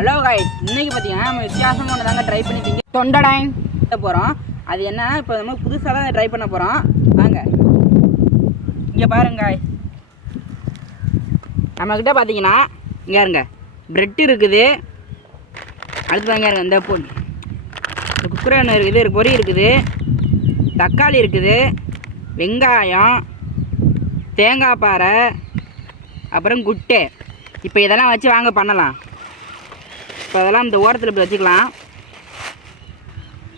Hello guys, இன்றைக்கி பார்த்தீங்கன்னா நம்ம வித்தியாசமாக ஒன்று தாங்க ட்ரை பண்ணிப்பீங்க தொண்டடாய் போகிறோம். அது என்ன, இப்போ நம்ம புதுசாக தான் ட்ரை பண்ண போகிறோம். வாங்க இங்கே பாருங்க காய்ஸ், நம்மக்கிட்ட பார்த்தீங்கன்னா இங்கே இருங்க ப்ரெட் இருக்குது. அடுத்து வாங்க இருங்க இந்த குக்கரன் இருக்குது, பொரி இருக்குது, தக்காளி இருக்குது, வெங்காயம், தேங்காய் பாறை, அப்புறம் குட்டை. இப்போ இதெல்லாம் வச்சு வாங்க பண்ணலாம். இப்போ அதெல்லாம் இந்த ஓரத்தில் இப்படி வச்சுக்கலாம்.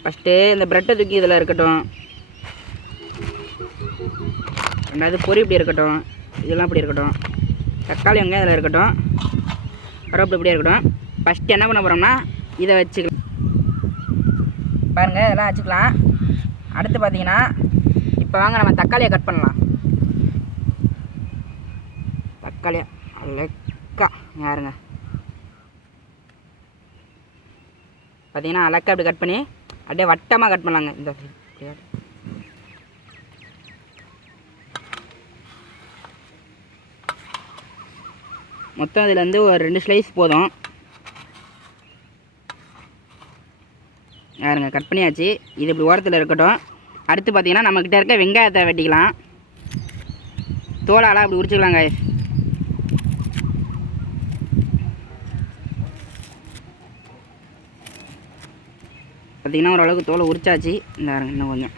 ஃபஸ்ட்டு இந்த ப்ரெட்டை தூக்கி இதில் இருக்கட்டும். ரெண்டாவது பொரி இப்படி இருக்கட்டும், இதெல்லாம் இப்படி இருக்கட்டும். தக்காளி வெங்காயம் இதில் இருக்கட்டும், கருவேப்பிலை இப்படியே இருக்கட்டும். ஃபஸ்ட்டு என்ன பண்ண போகிறோம்னா இதை வச்சுக்கலாம். பாருங்கள், இதெல்லாம் வச்சுக்கலாம். அடுத்து பார்த்தீங்கன்னா இப்போ வாங்க நம்ம தக்காளியை கட் பண்ணலாம். தக்காளியை அலக்கா யாருங்க பார்த்தீங்கன்னா அலக்கா அப்படி கட் பண்ணி அப்படியே வட்டமாக கட் பண்ணலாங்க. இந்த மொத்தம் இதுலேருந்து ஒரு 2 ஸ்லைஸ் போதும். யாருங்க கட் பண்ணியாச்சு. இது இப்படி ஓரத்தில் இருக்கட்டும். அடுத்து பார்த்தீங்கன்னா நம்மக்கிட்ட இருக்க வெங்காயத்தை வெட்டிக்கலாம். தோலால் அப்படி உரிச்சிக்கலாங்க. பார்த்திங்கன்னா ஓரளவுக்கு தோலை உரிச்சாச்சு. இந்த இன்னும் கொஞ்சம்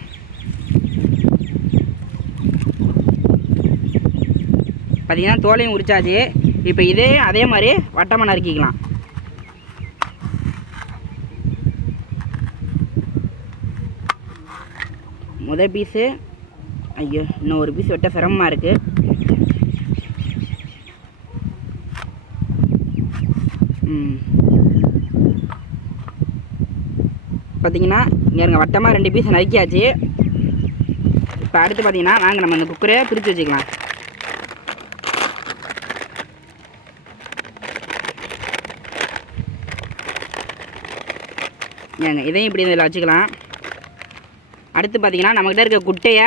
பார்த்திங்கன்னா தோலையும் உரிச்சாச்சு. இப்போ அதே மாதிரி வட்டமாக நறுக்கிக்கலாம். முதல் பீஸு, ஐயோ இன்னும் ஒரு பீஸ் வெட்ட சிரமமாக இருக்குது. பார்த்தீங்கன்னா இங்கே வட்டமாக 2 பீஸ் நறுக்கியாச்சு. இப்போ அடுத்து பார்த்தீங்கன்னா வாங்க நம்ம இந்த குக்கரை பிரித்து வச்சுக்கலாம். ஏங்க இதையும் இப்படி இதில் வச்சுக்கலாம். அடுத்து பார்த்தீங்கன்னா நம்மக்கிட்ட இருக்க குட்டையை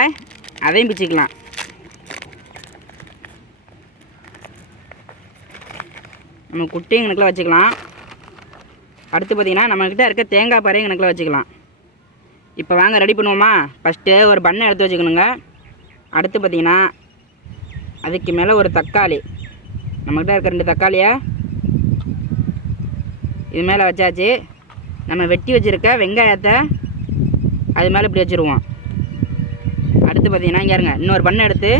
அதையும் பிச்சுக்கலாம். நம்ம குட்டையும் கணக்கில் வச்சுக்கலாம். அடுத்து பார்த்திங்கன்னா நம்மக்கிட்ட இருக்க தேங்காய் பாறையும் கணக்கில் வச்சுக்கலாம். இப்போ வாங்க ரெடி பண்ணுவோமா. ஃபஸ்ட்டு ஒரு பண்ணை எடுத்து வச்சுக்கணுங்க. அடுத்து பார்த்திங்கன்னா அதுக்கு மேலே ஒரு தக்காளி, நம்மக்கிட்ட இருக்க 2 தக்காளியை இது மேலே வச்சாச்சு. நம்ம வெட்டி வச்சுருக்க வெங்காயத்தை அது மேலே இப்படி வச்சுருவோம். அடுத்து பார்த்திங்கன்னா இங்கே இருங்க இன்னொரு பண்ணை எடுத்து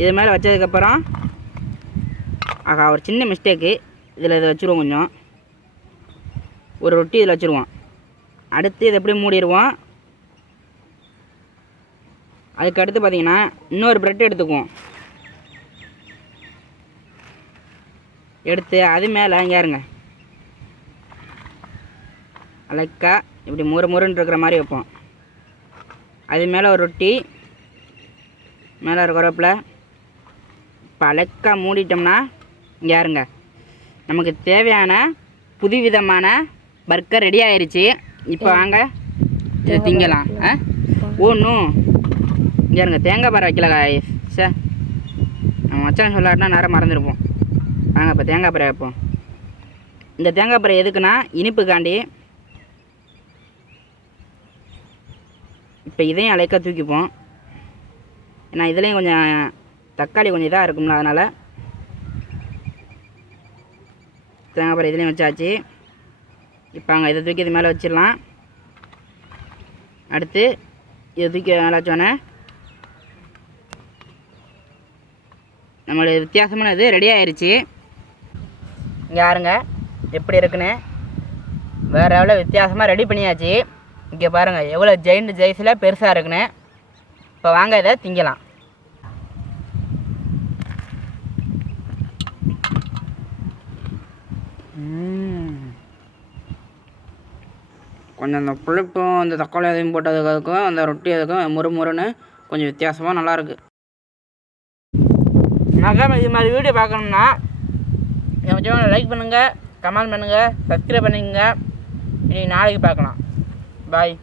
இது மேலே வச்சதுக்கப்புறம் ஆகா ஒரு சின்ன மிஸ்டேக்கு, இதை வச்சுருவோம். கொஞ்சம் ஒரு ரொட்டி இதில் வச்சுருவோம். அடுத்து இதை எப்படி மூடிடுவோம். அதுக்கு அடுத்து பார்த்திங்கன்னா இன்னொரு ப்ரெட் எடுத்துக்குவோம். எடுத்து அது மேலே இங்கே இருங்க அலக்கா இப்படி முறுன்னு இருக்கிற மாதிரி வைப்போம். அது மேலே ஒரு ரொட்டி, மேலே ஒரு கருவேப்பிலை. இப்போ அலக்கா மூடிட்டோம்னா இங்கே இருங்க நமக்கு தேவையான புதுவிதமான பர்கர் ரெடி ஆயிடுச்சு. இப்போ வாங்க இதை திங்கலாம். ஒன்றும் இங்கே இருங்க தேங்காய் பாறை வைக்கல காய்ஸ். சார் நம்ம மச்சான் சொல்லாட்டினா நேரம் மறந்துருப்போம். வாங்க இப்போ தேங்காய் பாறை வைப்போம். இந்த தேங்காய் பாறை எதுக்குன்னா இனிப்புக்காண்டி. இப்போ இதையும் அலைக்க தூக்கிப்போம். ஏன்னா இதுலேயும் கொஞ்சம் தக்காளி கொஞ்சம் இதாக இருக்கும்ல, அதனால் தேங்காய் பாறை இதுலேயும் வச்சாச்சு. இப்போ அங்கே இதை தூக்கி இது மேலே வச்சிடலாம். அடுத்து இதை தூக்கி மேலே வச்சோன்னே நம்மளுடைய வித்தியாசமான இது ரெடி ஆயிடுச்சு. இங்கே யாருங்க எப்படி இருக்குன்னு வேறு எவ்வளோ வித்தியாசமாக ரெடி பண்ணியாச்சு. இங்கே பாருங்கள் எவ்வளோ ஜெயிண்ட் ஜெய்ஸில் பெருசாக இருக்குன்னு. இப்போ வாங்க இதை திங்கலாம். கொஞ்சம் அந்த புளிப்பும் அந்த தக்காளி அதையும் போட்டதுக்கும் அந்த ரொட்டி அதுக்கும் முறுமுறுன்னு கொஞ்சம் வித்தியாசமாக நல்லாயிருக்கு. மறக்காம இது மாதிரி வீடியோ பார்க்கணும்னா என் சேனலை லைக் பண்ணுங்கள், கமெண்ட் பண்ணுங்கள், சப்ஸ்கிரைப் பண்ணிக்கங்க. இனி நாளைக்கு பார்க்கலாம். பாய்.